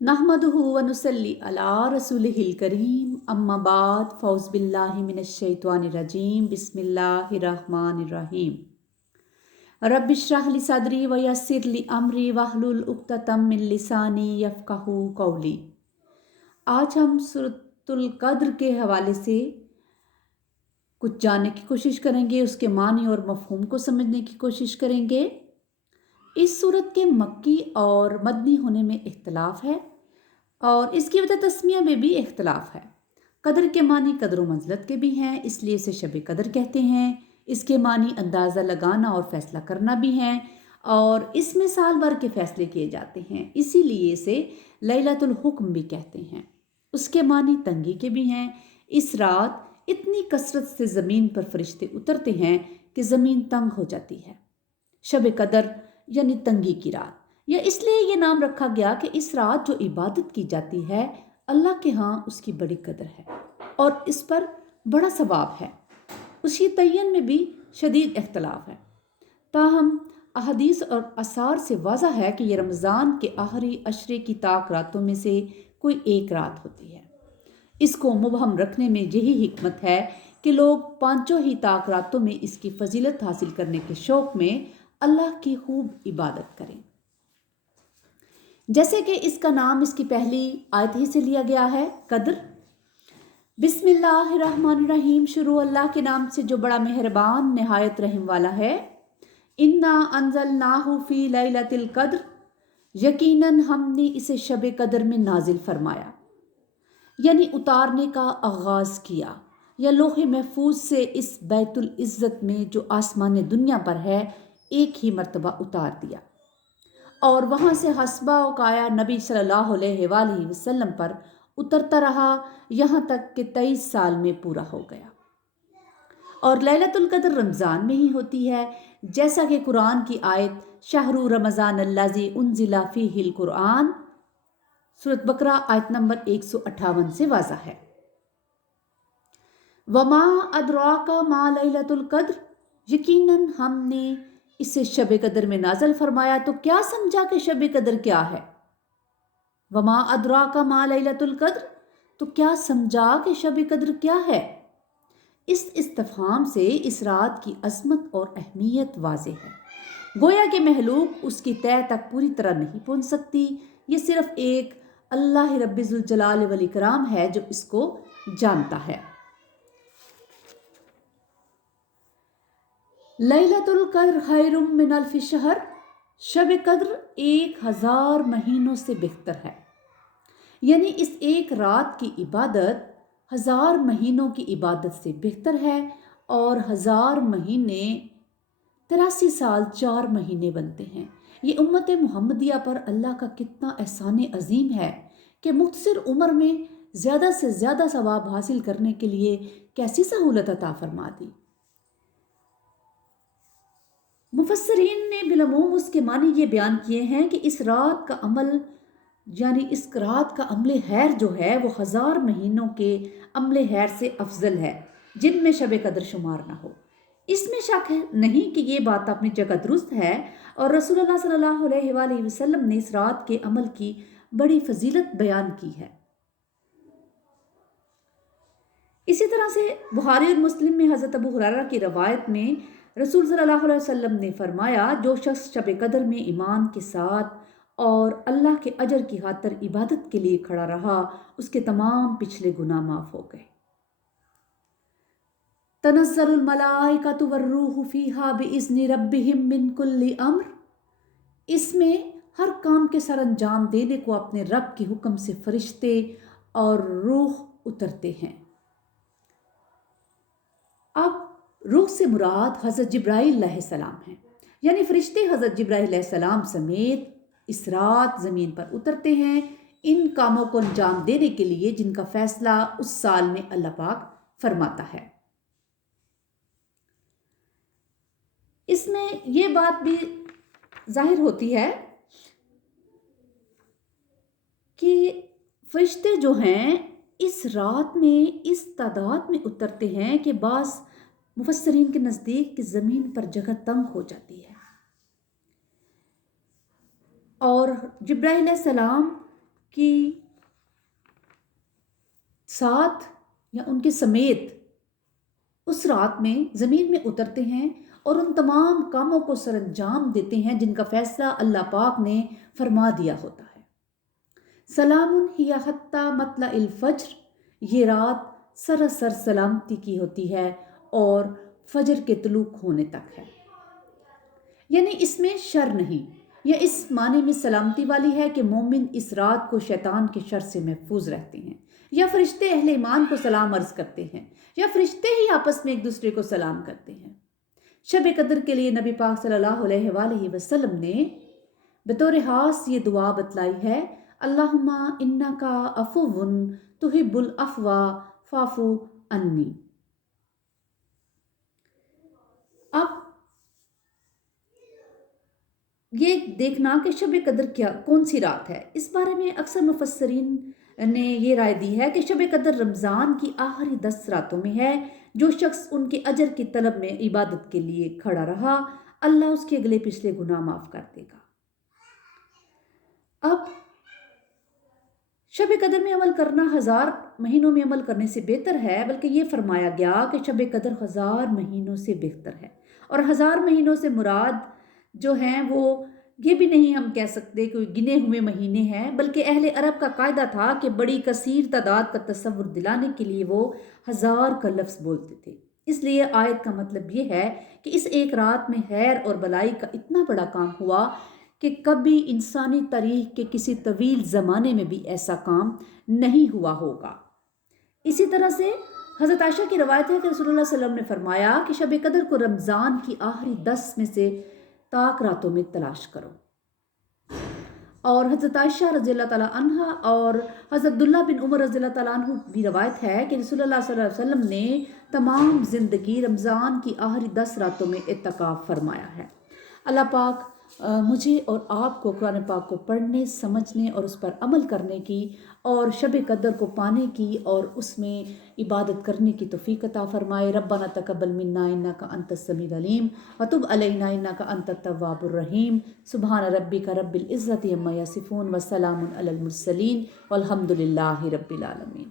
नहमदुहु व नुसल्ली अला रसूलिहिल करीम अम्मा बाद फ़ौज़ बिल्लाहि मिनश शैतानिर रजीम बिस्मिल्लाहिर रहमानिर रहीम रब्बिश्रह लिी सदरी व यस्सिर ली अमरी वहलुल उक़्दतम मिन लिसानी यफ़क़हू क़ौली। आज हम सूरतुल क़द्र के हवाले से कुछ जानने की कोशिश करेंगे, उसके मानी और मफ़हूम को समझने की कोशिश करेंगे। इस सूरत के मक्की और मदनी होने में इख्तलाफ है और इसकी वजह तस्मिया में भी इख्तलाफ है। कदर के मानी कदर व मंज़लत के भी हैं, इसलिए इसे शब कदर कहते हैं। इसके मानी अंदाज़ा लगाना और फ़ैसला करना भी हैं और इसमें साल भर के फ़ैसले किए जाते हैं, इसीलिए इसे लैलतुल हुक्म भी कहते हैं। उसके मानी तंगी के भी हैं। इस रात इतनी कसरत से ज़मीन पर फरिश्ते उतरते हैं कि ज़मीन तंग हो जाती है। शब कदर यानी तंगी की रात, या इसलिए ये नाम रखा गया कि इस रात जो इबादत की जाती है अल्लाह के यहाँ उसकी बड़ी कदर है और इस पर बड़ा सवाब है। उसकी तयन में भी शदीद इख्तलाफ है। ताहम अहदीस और आसार से वाज़ा है कि यह रमज़ान के आखिरी अशरे की ताक रातों में से कोई एक रात होती है। इसको मुबहम रखने में यही हिकमत है कि लोग पांचों ही ताक रातों में इसकी फजीलत हासिल करने के शौक़ में अल्लाह की खूब इबादत करें। जैसे कि इसका नाम इसकी पहली आयत ही से लिया गया है, कद्र। बिस्मिल्लाहिर्रहमानिर्रहीम, शुरू अल्लाह के नाम से जो बड़ा मेहरबान नहायत रहम वाला है। इन्ना अंज़लनाहु फ़ी लैलतिल क़द्र, यकीनन हमने इसे शब कदर में नाजिल फरमाया, यानी उतारने का आगाज़ किया या लोहे महफूज से इस बैतुल इज़्ज़त में जो आसमान दुनिया पर है एक ही मर्तबा उतार दिया और वहाँ से हस्बा वकाया नबी सल्लल्लाहु अलैहि वसल्लम पर उतरता रहा यहाँ तक कि 23 साल में पूरा हो गया। और लैलतुल क़द्र रमज़ान में ही होती है, जैसा कि कुरान की आयत शहरु रमज़ान अल्लज़ी उन्ज़िला फ़ीहिल कुरान सूरत बकरा आयत नंबर 158 से वाज़ा है। वमा अदराका मा लैलतुल क़द्र, यकीनन हमने इसे शब कदर में नाज़िल फरमाया तो क्या समझा कि शब कदर क्या है। वमा अदराका मा लैलतुल क़द्र, तो क्या समझा कि शब कदर क्या है। इस इस्तिफ़हाम से इस रात की अज़मत और अहमियत वाज़े है। गोया के महलूक उसकी तय तक पूरी तरह नहीं पहुँच सकती। ये सिर्फ़ एक अल्लाह रब्बिल जलाल वल इकराम है जो इसको जानता है। लैलतुल क़द्र खैरुम मिन अल्फ़ि शहर, शब कद्र 1000 महीनों से बेहतर है, यानी इस एक रात की इबादत 1000 महीनों की इबादत से बेहतर है और 1000 महीने 83 साल 4 महीने बनते हैं। ये उम्मत मुहम्मदिया पर अल्लाह का कितना एहसान अजीम है कि मुख्तसर उम्र में ज़्यादा से ज़्यादा सवाब हासिल करने के लिए कैसी सहूलत अता फरमा दी। मुफस्सरीन ने बिलमूम उसके मानी ये बयान किए हैं कि इस रात का अमल यानी इस रात का अमले हैर जो है वो 1000 महीनों के अमले हैर से अफजल है जिनमें शब कदर शुमार ना हो। इसमें शक नहीं कि ये बात अपनी जगह दुरुस्त है और रसूलुल्लाह सल्लल्लाहु अलैहि वसल्लम ने इस रात के अमल की बड़ी फजीलत बयान की है। इसी तरह से बुखारी और मुस्लिम में हज़रत अबू हुरैरा की रवायत में रसूल सल्लल्लाहु अलैहि वसल्लम ने फरमाया, जो शख्स शब कदर में ईमान के साथ और अल्लाह के अजर की खातिर इबादत के लिए खड़ा रहा उसके तमाम पिछले गुनाह माफ़ हो गए। तनज़्ज़लुल मलाइकतु वर्रूहु फ़ीहा बिइज़्नि रब्बिहिम मिन कुल्लि अम्र, इसमें हर काम के सर अंजाम देने को अपने रब के हुक्म से फरिश्ते और रूह उतरते हैं। अब रूह से मुराद हज़रत जिब्राईल अलैहिस्सलाम हैं, यानी फरिश्ते हज़रत जिब्राईल अलैहिस्सलाम समेत इस रात ज़मीन पर उतरते हैं इन कामों को अंजाम देने के लिए जिनका फ़ैसला उस साल में अल्लाह पाक फरमाता है। इसमें ये बात भी जाहिर होती है कि फरिश्ते जो हैं इस रात में इस तादाद में उतरते हैं कि बाज़ मुफस्सरीन के नज़दीक कि ज़मीन पर जगह तंग हो जाती है और जिब्राईल अलैहिस्सलाम کی ساتھ یا ان کے سمیت اس رات میں زمین میں اترتے ہیں اور ان تمام کاموں کو سر انجام دیتے ہیں جن کا فیصلہ اللہ پاک نے فرما دیا ہوتا ہے۔ سلام ہی حتی مطلع الفجر، یہ رات سراسر سلامتی کی ہوتی ہے اور فجر کے طلوع ہونے تک ہے، یعنی اس میں شر نہیں، یا اس معنی میں سلامتی والی ہے کہ مومن اس رات کو شیطان کے شر سے محفوظ رہتے ہیں، یا فرشتے اہل ایمان کو سلام عرض کرتے ہیں، یا فرشتے ہی آپس میں ایک دوسرے کو سلام کرتے ہیں۔ شب قدر کے لیے نبی پاک صلی اللہ علیہ وآلہ وسلم نے بطور خاص یہ دعا بتلائی ہے، اللہم انکا عفو تحب العفو فاعف عنی۔ اب یہ دیکھنا کہ شب قدر کون سی رات ہے، اس بارے میں اکثر مفسرین نے یہ رائے دی ہے کہ شب قدر رمضان کی آخری 10 راتوں میں ہے۔ جو شخص ان کے اجر کی طلب میں عبادت کے لیے کھڑا رہا، اللہ اس کے اگلے پچھلے گناہ معاف کر دے گا۔ اب شب قدر میں عمل کرنا 1000 مہینوں میں عمل کرنے سے بہتر ہے، بلکہ یہ فرمایا گیا کہ شب قدر 1000 مہینوں سے بہتر ہے، اور 1000 مہینوں سے مراد جو ہیں وہ یہ بھی نہیں ہم کہہ سکتے کہ گنے ہوئے مہینے ہیں، بلکہ اہل عرب کا قاعدہ تھا کہ بڑی کثیر تعداد کا تصور دلانے کے لیے وہ 1000 کا لفظ بولتے تھے۔ اس لیے آیت کا مطلب یہ ہے کہ اس ایک رات میں خیر اور بلائی کا اتنا بڑا کام ہوا کہ کبھی انسانی تاریخ کے کسی طویل زمانے میں بھی ایسا کام نہیں ہوا ہوگا۔ اسی طرح سے حضرت عائشہ کی روایت ہے کہ رسول اللہ صلی اللہ علیہ وسلم نے فرمایا کہ شب قدر کو رمضان کی آخری 10 میں سے طاق راتوں میں تلاش کرو، اور حضرت عائشہ رضی اللہ تعالیٰ عنہ اور حضرت عبداللہ بن عمر رضی اللہ تعالیٰ عنہ بھی روایت ہے کہ رسول اللہ صلی اللہ علیہ وسلم نے تمام زندگی رمضان کی آخری 10 راتوں میں اعتکاف فرمایا ہے۔ اللہ پاک مجھے اور آپ کو قرآن پاک کو پڑھنے، سمجھنے اور اس پر عمل کرنے کی اور شب قدر کو پانے کی اور اس میں عبادت کرنے کی توفیق عطا فرمائے۔ ربنا تقبل منا انک انت السمیع العلیم وتب علینا انک انت التواب الرحیم۔ سبحان ربک رب العزۃ عما یصفون وسلام علی المرسلین والحمد للہ رب العالمین۔